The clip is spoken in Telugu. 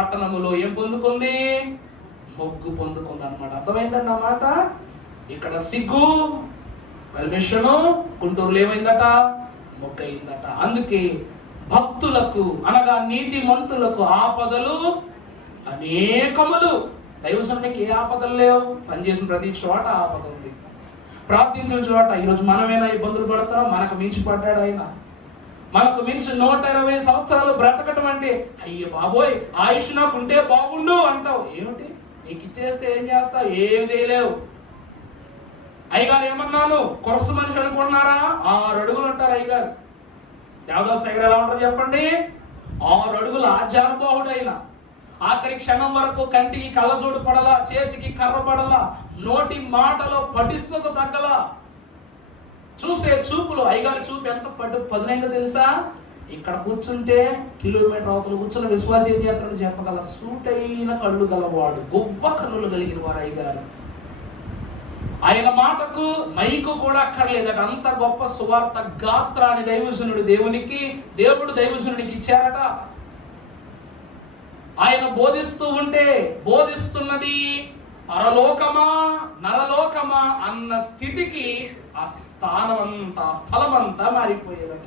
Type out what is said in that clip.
పట్టణములో ఏం పొందుకుంది? మొగ్గు పొందుకుంది అనమాట అర్థమైందండి అన్నమాట ఇక్కడ సిగ్గు పర్మిషను గుంటూరులో ఏమైందట? మొగ్గు అందుకే భక్తులకు అనగా నీతి మంతులకు ఆపదలు అనేకములు. దైవసనుడికి ఏ ఆపదలు లేవు? పనిచేసిన ప్రతి చోట ఆపద ఉంది. ప్రార్థించిన చోట ఈరోజు మనమేనా ఇబ్బందులు పడతాం? మనకు మించి పడ్డాడు ఆయన. మనకు మించి నూట ఇరవై సంవత్సరాలు బ్రతకటం అంటే అయ్యో బాబోయ్ ఆయుష్ నాకు ఉంటే బాగుండు అంటావు. ఏమిటి? నీకు ఇచ్చేస్తే ఏం చేస్తావు? ఏం చేయలేవు. అయ్యగారు ఏమన్నాను? కొరసు మనిషి అనుకుంటున్నారా? ఆరు అడుగులు అంటారు అయ్యగారు. దేవదాస్ దగ్గర ఎలా ఉంటారు చెప్పండి. ఆరు అడుగుల అయినా. ఆఖరి క్షణం వరకు కంటికి కళ్ళజోడు పడలా చేతికి కర్ర పడలా నోటి మాటలో పటిష్టత తగ్గలా. చూసే చూపులు అయ్యగారి చూపు ఎంత పట్టు పదునైందో తెలుసా? ఇక్కడ కూర్చుంటే కిలోమీటర్ అవతల కూర్చున్న విశ్వాస చెప్పగల సూటైన కళ్ళు గలవాడు గొప్ప కన్నులు కలిగిన వారు అయ్యగారు ఆయన మాటకు మైకు కూడా అక్కర్లేదట. అంత గొప్ప సువార్త గాత్రాన్ని దైవజనుడు దేవునికి దేవుడు దైవజనుడికి ఇచ్చారట. ఆయన బోధిస్తూ ఉంటే బోధిస్తున్నది పరలోకమా నరలోకమా అన్న స్థితికి ఆ స్థానం అంతా స్థలం అంతా మారిపోయేదట.